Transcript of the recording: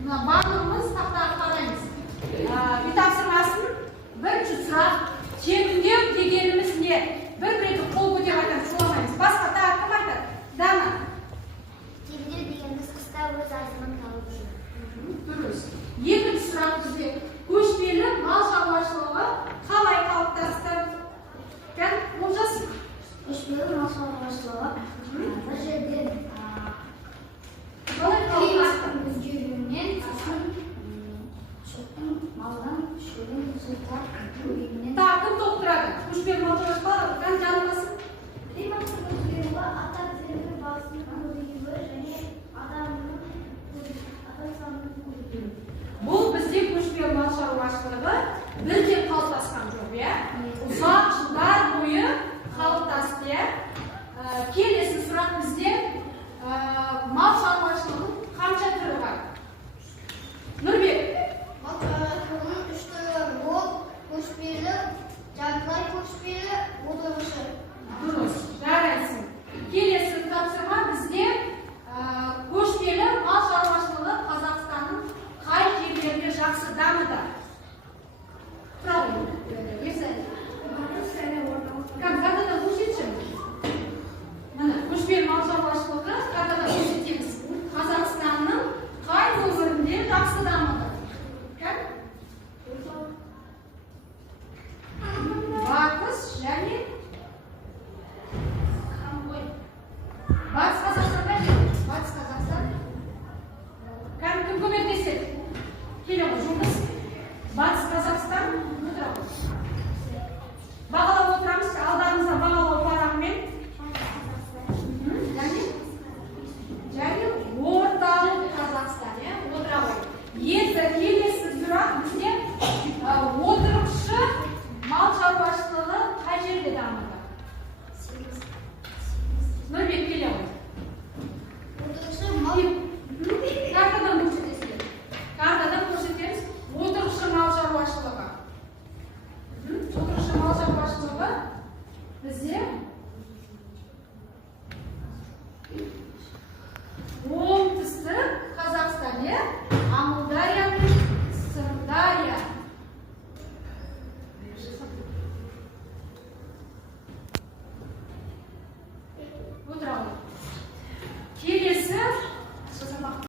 мына барлығымыз тақтаға қараймыз. Үй тапсырмасын бірінші сұрақ, шегіндеу дегеніміз не? Бір-біреуді қол көтеріп айтамыз, жоламаймыз. Басқа тағы кім айтады? Дана. Шегіндеу дегеніміз қыста өз азығын тауып жүру. Дұрыс. Екінші сұрақ бізде